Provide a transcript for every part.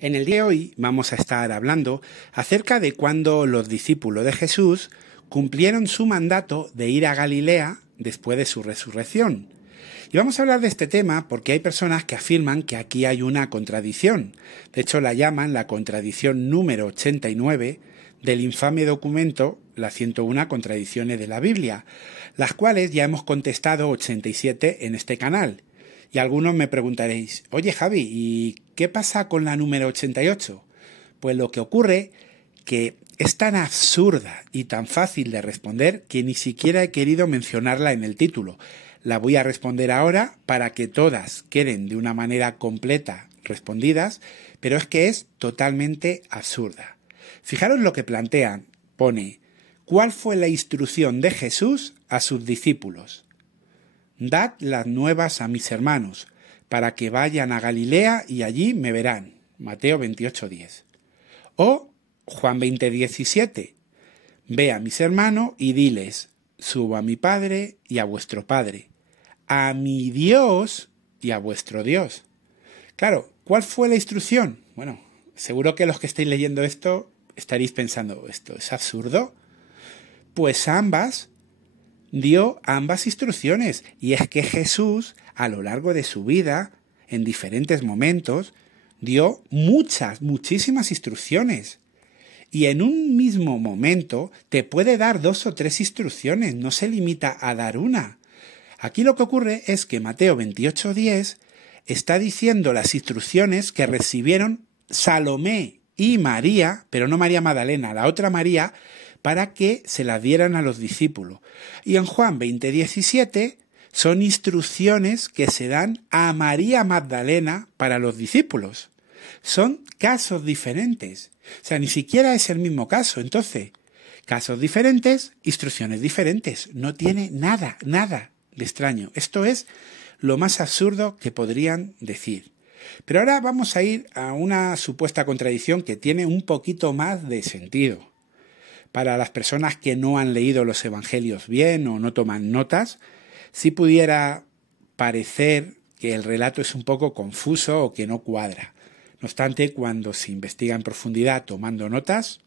En el día de hoy vamos a estar hablando acerca de cuando los discípulos de Jesús cumplieron su mandato de ir a Galilea después de su resurrección. Y vamos a hablar de este tema porque hay personas que afirman que aquí hay una contradicción. De hecho, la llaman la contradicción número 89 del infame documento Las 101 contradicciones de la Biblia, las cuales ya hemos contestado 87 en este canal. Y algunos me preguntaréis, oye Javi, ¿y qué pasa con la número 88? Pues lo que ocurre que es tan absurda y tan fácil de responder que ni siquiera he querido mencionarla en el título. La voy a responder ahora para que todas queden de una manera completa respondidas, pero es que es totalmente absurda. Fijaros lo que plantean. Pone, ¿cuál fue la instrucción de Jesús a sus discípulos? Dad las nuevas a mis hermanos, para que vayan a Galilea y allí me verán. Mateo 28:10. O Juan 20:17. Ve a mis hermanos y diles, subo a mi Padre y a vuestro Padre, a mi Dios y a vuestro Dios. Claro, ¿cuál fue la instrucción? Bueno, seguro que los que estáis leyendo esto estaréis pensando, ¿esto es absurdo? Pues dio ambas instrucciones, y es que Jesús, a lo largo de su vida, en diferentes momentos, dio muchísimas instrucciones. Y en un mismo momento te puede dar 2 o 3 instrucciones, no se limita a dar una. Aquí lo que ocurre es que Mateo 28:10 está diciendo las instrucciones que recibieron Salomé y María, pero no María Magdalena, la otra María, para que se las dieran a los discípulos. Y en Juan 20:17 son instrucciones que se dan a María Magdalena para los discípulos. Son casos diferentes. O sea, ni siquiera es el mismo caso. Entonces, casos diferentes, instrucciones diferentes. No tiene nada de extraño. Esto es lo más absurdo que podrían decir. Pero ahora vamos a ir a una supuesta contradicción que tiene un poquito más de sentido. Para las personas que no han leído los evangelios bien o no toman notas, sí pudiera parecer que el relato es un poco confuso o que no cuadra. No obstante, cuando se investiga en profundidad tomando notas,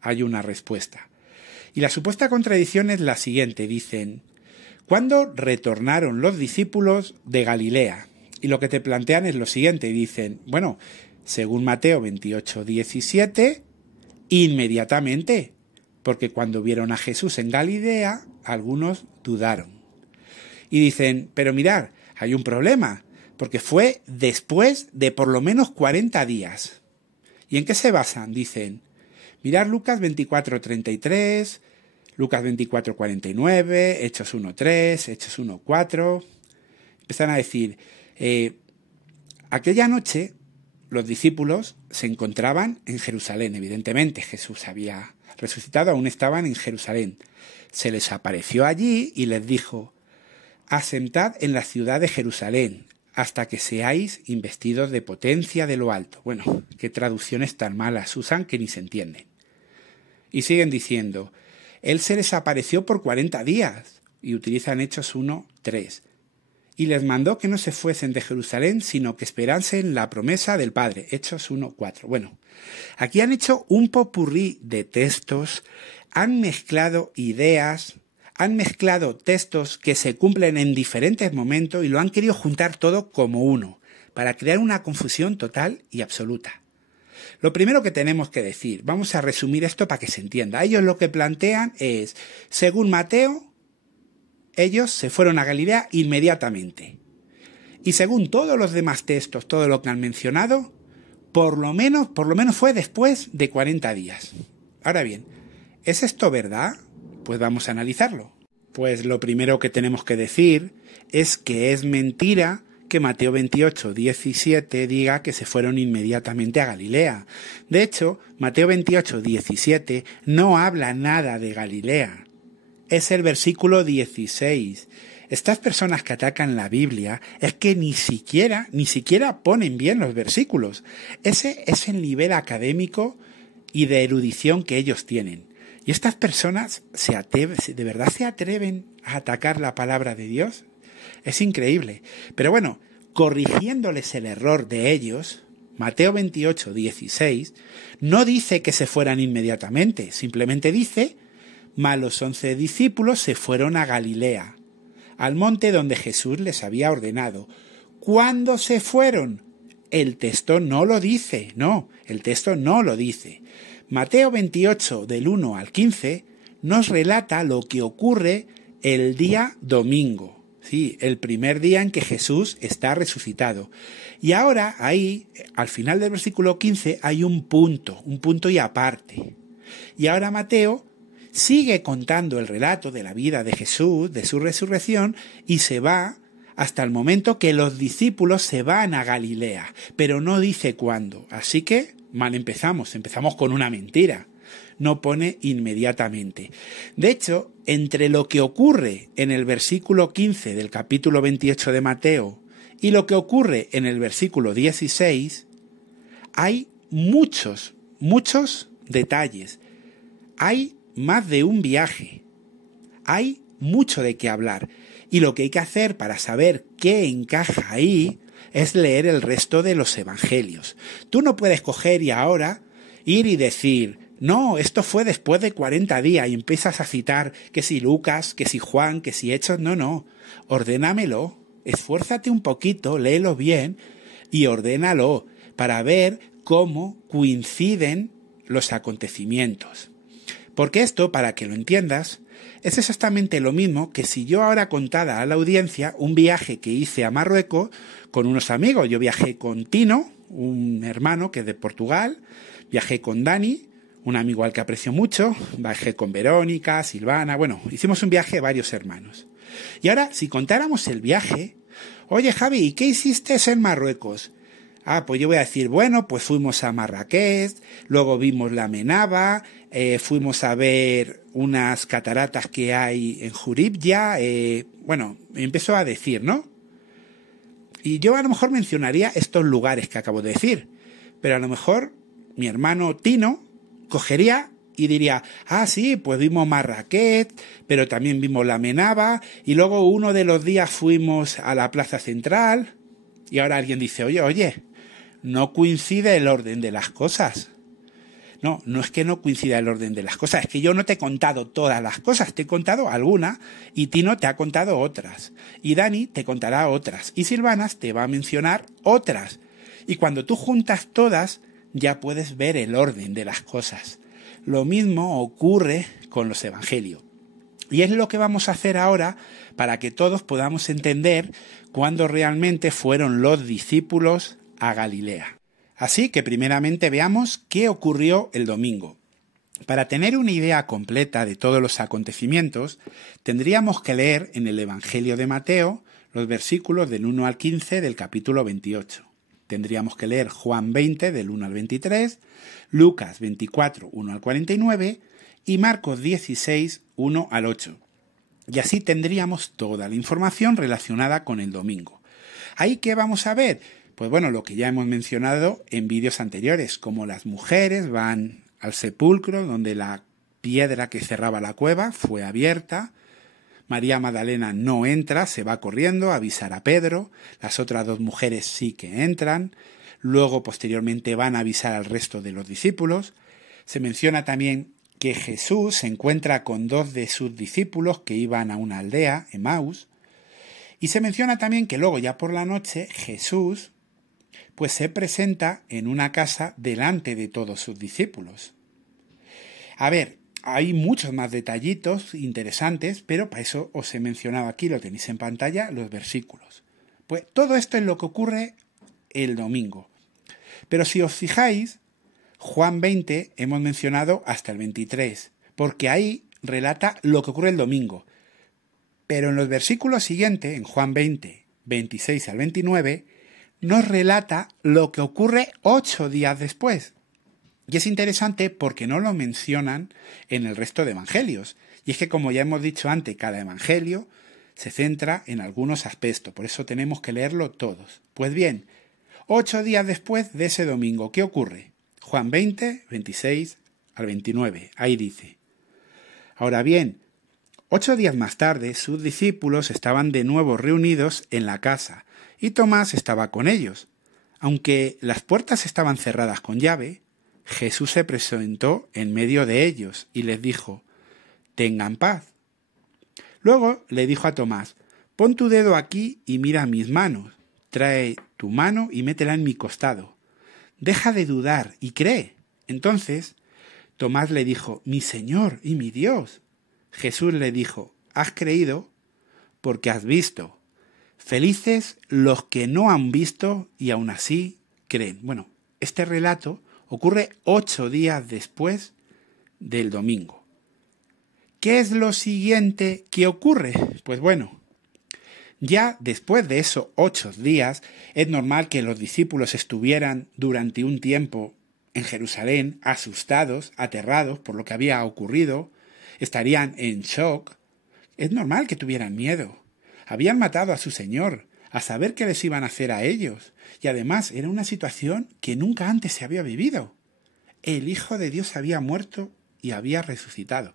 hay una respuesta. Y la supuesta contradicción es la siguiente. Dicen, ¿cuándo retornaron los discípulos de Galilea? Y lo que te plantean es lo siguiente. Dicen, bueno, según Mateo 28:17, inmediatamente. Porque cuando vieron a Jesús en Galilea, algunos dudaron. Y dicen, pero mirad, hay un problema, porque fue después de por lo menos 40 días. ¿Y en qué se basan? Dicen, mirad Lucas 24:33, Lucas 24:49, Hechos 1:3, Hechos 1:4. Empiezan a decir, aquella noche los discípulos se encontraban en Jerusalén, evidentemente, Jesús había resucitado, aún estaban en Jerusalén. Se les apareció allí y les dijo, asentad en la ciudad de Jerusalén, hasta que seáis investidos de potencia de lo alto. Bueno, qué traducciones tan malas usan que ni se entienden. Y siguen diciendo, él se les apareció por 40 días, y utilizan Hechos 1:3. Y les mandó que no se fuesen de Jerusalén, sino que esperasen la promesa del Padre. Hechos 1:4. Bueno, aquí han hecho un popurrí de textos, han mezclado ideas, han mezclado textos que se cumplen en diferentes momentos y lo han querido juntar todo como uno, para crear una confusión total y absoluta. Lo primero que tenemos que decir, vamos a resumir esto para que se entienda. Ellos lo que plantean es, según Mateo, ellos se fueron a Galilea inmediatamente. Y según todos los demás textos, todo lo que han mencionado, por lo menos fue después de 40 días. Ahora bien, ¿es esto verdad? Pues vamos a analizarlo. Pues lo primero que tenemos que decir es que es mentira que Mateo 28:17 diga que se fueron inmediatamente a Galilea. De hecho, Mateo 28:17 no habla nada de Galilea. Es el versículo 16. Estas personas que atacan la Biblia es que ni siquiera ponen bien los versículos. Ese es el nivel académico y de erudición que ellos tienen. Y estas personas ¿de verdad se atreven a atacar la palabra de Dios? Es increíble. Pero bueno, corrigiéndoles el error de ellos, Mateo 28, 16, no dice que se fueran inmediatamente, simplemente dice: mas los 11 discípulos se fueron a Galilea, al monte donde Jesús les había ordenado. ¿Cuándo se fueron? El texto no lo dice, no, el texto no lo dice. Mateo 28, del 1 al 15, nos relata lo que ocurre el día domingo, sí, el primer día en que Jesús está resucitado. Y ahora ahí, al final del versículo 15, hay un punto y aparte. Y ahora Mateo sigue contando el relato de la vida de Jesús, de su resurrección, y se va hasta el momento que los discípulos se van a Galilea, pero no dice cuándo. Así que mal empezamos con una mentira. No pone inmediatamente. De hecho, entre lo que ocurre en el versículo 15 del capítulo 28 de Mateo y lo que ocurre en el versículo 16, hay muchos detalles. Hay más de un viaje. Hay mucho de qué hablar. Y lo que hay que hacer para saber qué encaja ahí es leer el resto de los evangelios. Tú no puedes coger y ahora ir y decir: no, esto fue después de 40 días, y empiezas a citar que si Lucas, que si Juan, que si Hechos. No, ordénamelo, esfuérzate un poquito, léelo bien y ordénalo para ver cómo coinciden los acontecimientos. Porque esto, para que lo entiendas, es exactamente lo mismo que si yo ahora contara a la audiencia un viaje que hice a Marruecos con unos amigos. Yo viajé con Tino, un hermano que es de Portugal, viajé con Dani, un amigo al que aprecio mucho, viajé con Verónica, Silvana, bueno, hicimos un viaje varios hermanos. Y ahora, si contáramos el viaje: oye Javi, ¿y qué hiciste en Marruecos? Pues yo voy a decir: bueno, pues fuimos a Marrakech, luego vimos la Amenábar, fuimos a ver unas cataratas que hay en Juribya, bueno, me empezó a decir, ¿no? Y yo a lo mejor mencionaría estos lugares que acabo de decir, pero a lo mejor mi hermano Tino cogería y diría: sí, pues vimos Marrakech, pero también vimos la Amenábar, y luego uno de los días fuimos a la Plaza Central. Y ahora alguien dice: oye, no coincide el orden de las cosas. No es que no coincida el orden de las cosas, es que yo no te he contado todas las cosas, te he contado algunas, y Tino te ha contado otras, y Dani te contará otras, y Silvanas te va a mencionar otras. Y cuando tú juntas todas, ya puedes ver el orden de las cosas. Lo mismo ocurre con los evangelios. Y es lo que vamos a hacer ahora para que todos podamos entender cuándo realmente fueron los discípulos a Galilea. Así que primeramente veamos qué ocurrió el domingo. Para tener una idea completa de todos los acontecimientos, tendríamos que leer en el Evangelio de Mateo los versículos del 1 al 15 del capítulo 28. Tendríamos que leer Juan 20 del 1 al 23, Lucas 24, 1 al 49 y Marcos 16, 1 al 8. Y así tendríamos toda la información relacionada con el domingo. ¿Ahí qué vamos a ver? Pues bueno, lo que ya hemos mencionado en vídeos anteriores, como las mujeres van al sepulcro donde la piedra que cerraba la cueva fue abierta. María Magdalena no entra, se va corriendo a avisar a Pedro. Las otras dos mujeres sí que entran. Luego, posteriormente, van a avisar al resto de los discípulos. Se menciona también que Jesús se encuentra con 2 de sus discípulos que iban a una aldea, Emaús. Y se menciona también que luego, ya por la noche, Jesús pues se presenta en una casa delante de todos sus discípulos. A ver, hay muchos más detallitos interesantes, pero para eso os he mencionado aquí, lo tenéis en pantalla, los versículos. Pues todo esto es lo que ocurre el domingo. Pero si os fijáis, Juan 20 hemos mencionado hasta el 23, porque ahí relata lo que ocurre el domingo. Pero en los versículos siguientes, en Juan 20, 26 al 29, nos relata lo que ocurre 8 días después. Y es interesante porque no lo mencionan en el resto de evangelios. Y es que, como ya hemos dicho antes, cada evangelio se centra en algunos aspectos. Por eso tenemos que leerlo todos. Pues bien, 8 días después de ese domingo, ¿qué ocurre? Juan 20, 26 al 29. Ahí dice: ahora bien, 8 días más tarde, sus discípulos estaban de nuevo reunidos en la casa, y Tomás estaba con ellos. Aunque las puertas estaban cerradas con llave, Jesús se presentó en medio de ellos y les dijo: «Tengan paz». Luego le dijo a Tomás: «Pon tu dedo aquí y mira mis manos. Trae tu mano y métela en mi costado. Deja de dudar y cree». Entonces Tomás le dijo: «Mi Señor y mi Dios». Jesús le dijo: «Has creído porque has visto. Felices los que no han visto y aún así creen». Bueno, este relato ocurre 8 días después del domingo. ¿Qué es lo siguiente que ocurre? Pues bueno, ya después de esos 8 días es normal que los discípulos estuvieran durante un tiempo en Jerusalén, asustados, aterrados por lo que había ocurrido, estarían en shock. Es normal que tuvieran miedo. Habían matado a su Señor, a saber qué les iban a hacer a ellos, y además era una situación que nunca antes se había vivido. El Hijo de Dios había muerto y había resucitado.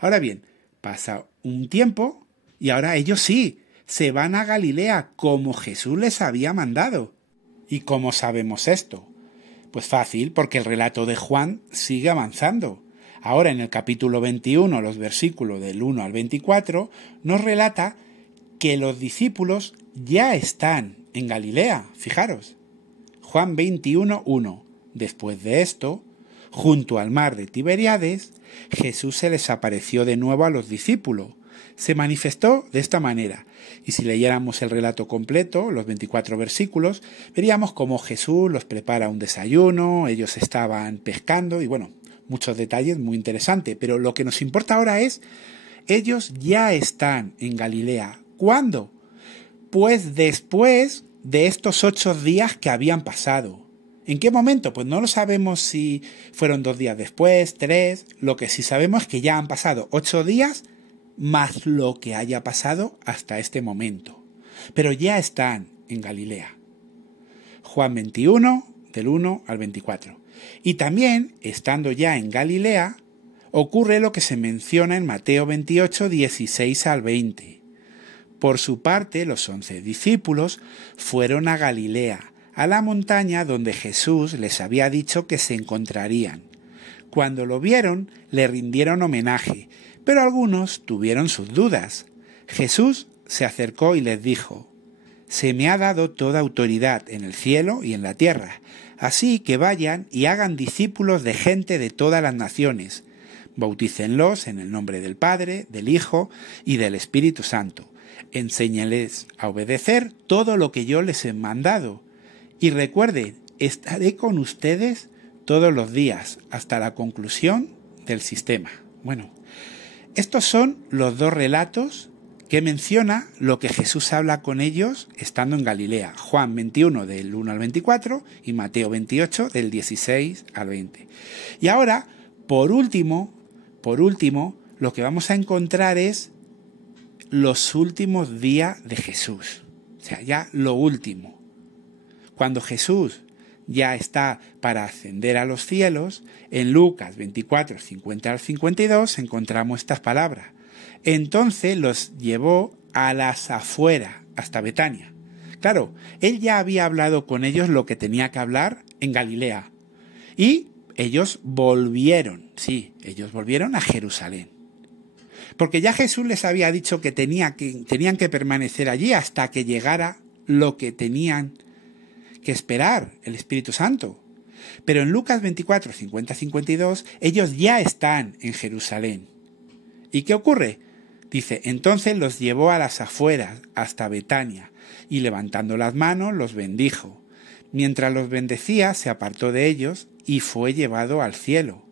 Ahora bien, pasa un tiempo y ahora ellos sí, se van a Galilea como Jesús les había mandado. ¿Y cómo sabemos esto? Pues fácil, porque el relato de Juan sigue avanzando. Ahora en el capítulo 21, los versículos del 1 al 24, nos relata que los discípulos ya están en Galilea. Fijaros, Juan 21:1. Después de esto, junto al mar de Tiberíades, Jesús se les apareció de nuevo a los discípulos. Se manifestó de esta manera, y si leyéramos el relato completo, los 24 versículos, veríamos cómo Jesús los prepara un desayuno, ellos estaban pescando, y bueno, muchos detalles muy interesantes, pero lo que nos importa ahora es, ellos ya están en Galilea. ¿Cuándo? Pues después de estos 8 días que habían pasado. ¿En qué momento? Pues no lo sabemos si fueron 2 días después, 3, lo que sí sabemos es que ya han pasado 8 días más lo que haya pasado hasta este momento. Pero ya están en Galilea. Juan 21, del 1 al 24. Y también, estando ya en Galilea, ocurre lo que se menciona en Mateo 28, 16 al 20. Por su parte, los 11 discípulos fueron a Galilea, a la montaña donde Jesús les había dicho que se encontrarían. Cuando lo vieron, le rindieron homenaje, pero algunos tuvieron sus dudas. Jesús se acercó y les dijo: «Se me ha dado toda autoridad en el cielo y en la tierra, así que vayan y hagan discípulos de gente de todas las naciones. Bautícenlos en el nombre del Padre, del Hijo y del Espíritu Santo. Enséñenles a obedecer todo lo que yo les he mandado. Y recuerden, estaré con ustedes todos los días hasta la conclusión del sistema». Bueno, estos son los 2 relatos que menciona lo que Jesús habla con ellos estando en Galilea. Juan 21 del 1 al 24 y Mateo 28 del 16 al 20. Y ahora, por último, lo que vamos a encontrar es los últimos días de Jesús. O sea, ya lo último. Cuando Jesús ya está para ascender a los cielos, en Lucas 24, 50 al 52 encontramos estas palabras. Entonces los llevó a las afueras, hasta Betania. Claro, él ya había hablado con ellos lo que tenía que hablar en Galilea. Y ellos volvieron a Jerusalén. Porque ya Jesús les había dicho que tenían que permanecer allí hasta que llegara lo que tenían que esperar, el Espíritu Santo. Pero en Lucas 24, 50, 52, ellos ya están en Jerusalén. ¿Y qué ocurre? Dice, entonces los llevó a las afueras, hasta Betania, y levantando las manos los bendijo. Mientras los bendecía, se apartó de ellos y fue llevado al cielo.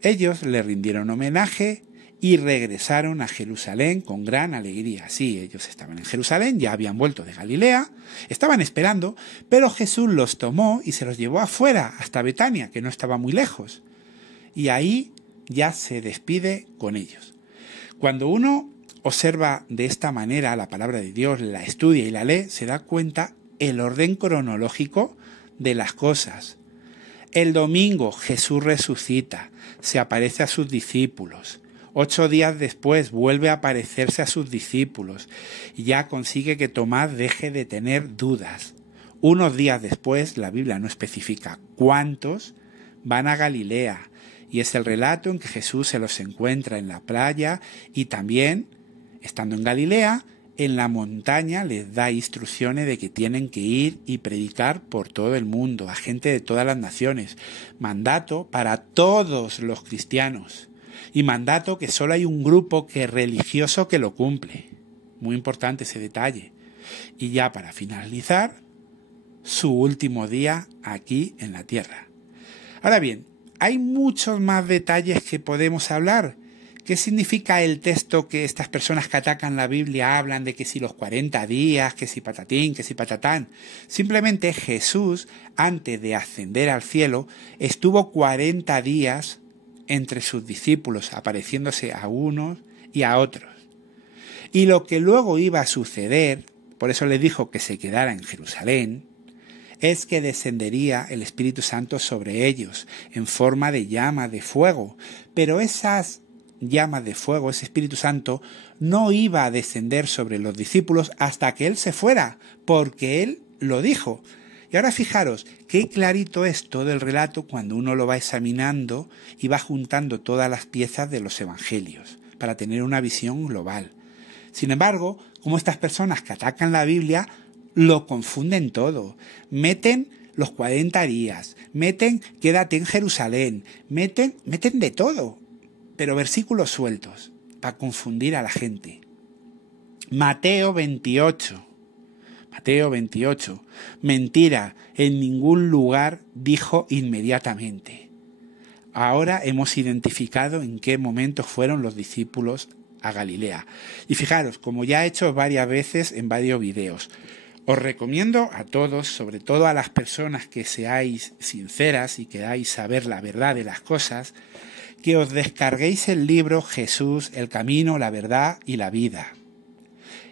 Ellos le rindieron homenaje y regresaron a Jerusalén con gran alegría. Sí, ellos estaban en Jerusalén, ya habían vuelto de Galilea, estaban esperando, pero Jesús los tomó y se los llevó afuera, hasta Betania, que no estaba muy lejos. Y ahí ya se despide con ellos. Cuando uno observa de esta manera la palabra de Dios, la estudia y la lee, se da cuenta el orden cronológico de las cosas. El domingo Jesús resucita, se aparece a sus discípulos. 8 días después vuelve a aparecerse a sus discípulos y ya consigue que Tomás deje de tener dudas. Unos días después, la Biblia no especifica cuántos, van a Galilea, y es el relato en que Jesús se los encuentra en la playa y también, estando en Galilea, en la montaña les da instrucciones de que tienen que ir y predicar por todo el mundo, a gente de todas las naciones. Mandato para todos los cristianos. Y mandato que solo hay un grupo religioso que lo cumple. Muy importante ese detalle. Y ya para finalizar, su último día aquí en la tierra. Ahora bien, hay muchos más detalles que podemos hablar. ¿Qué significa el texto que estas personas que atacan la Biblia hablan de que si los 40 días, que si patatín, que si patatán? Simplemente Jesús, antes de ascender al cielo, estuvo 40 días entre sus discípulos, apareciéndose a unos y a otros. Y lo que luego iba a suceder, por eso les dijo que se quedara en Jerusalén, es que descendería el Espíritu Santo sobre ellos en forma de llama de fuego. Pero esas llamas de fuego, ese Espíritu Santo, no iba a descender sobre los discípulos hasta que Él se fuera, porque Él lo dijo. Y ahora fijaros, qué clarito es todo el relato cuando uno lo va examinando y va juntando todas las piezas de los evangelios, para tener una visión global. Sin embargo, como estas personas que atacan la Biblia, lo confunden todo. Meten los 40 días, meten quédate en Jerusalén, meten de todo, pero versículos sueltos, para confundir a la gente. Mateo 28. Mentira, en ningún lugar dijo inmediatamente. Ahora hemos identificado en qué momento fueron los discípulos a Galilea. Y fijaros, como ya he hecho varias veces en varios videos, os recomiendo a todos, sobre todo a las personas que seáis sinceras y queráis saber la verdad de las cosas, que os descarguéis el libro Jesús, el camino, la verdad y la vida.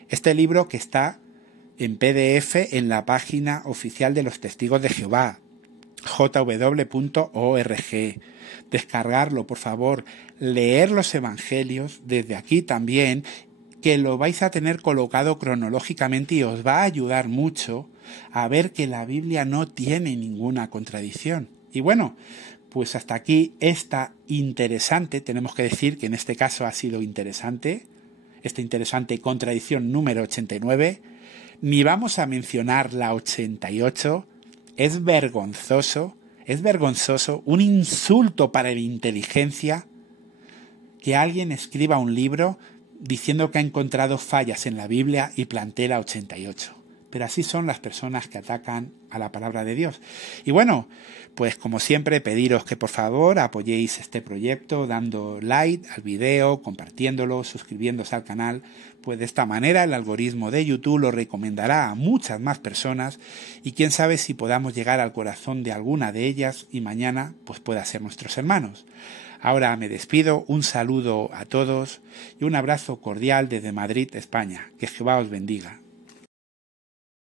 Este libro que está en PDF en la página oficial de los Testigos de Jehová, jw.org. Descargarlo, por favor, leer los evangelios desde aquí también, que lo vais a tener colocado cronológicamente y os va a ayudar mucho a ver que la Biblia no tiene ninguna contradicción. Y bueno, pues hasta aquí esta interesante, tenemos que decir que en este caso ha sido interesante, esta interesante contradicción número 89, ni vamos a mencionar la 88, es vergonzoso, un insulto para la inteligencia que alguien escriba un libro diciendo que ha encontrado fallas en la Biblia y plantee la 88. Pero así son las personas que atacan a la palabra de Dios. Y bueno, pues como siempre pediros que por favor apoyéis este proyecto dando like al video, compartiéndolo, suscribiéndose al canal, pues de esta manera el algoritmo de YouTube lo recomendará a muchas más personas y quién sabe si podamos llegar al corazón de alguna de ellas y mañana pues pueda ser nuestros hermanos. Ahora me despido, un saludo a todos y un abrazo cordial desde Madrid, España. Que Jehová os bendiga.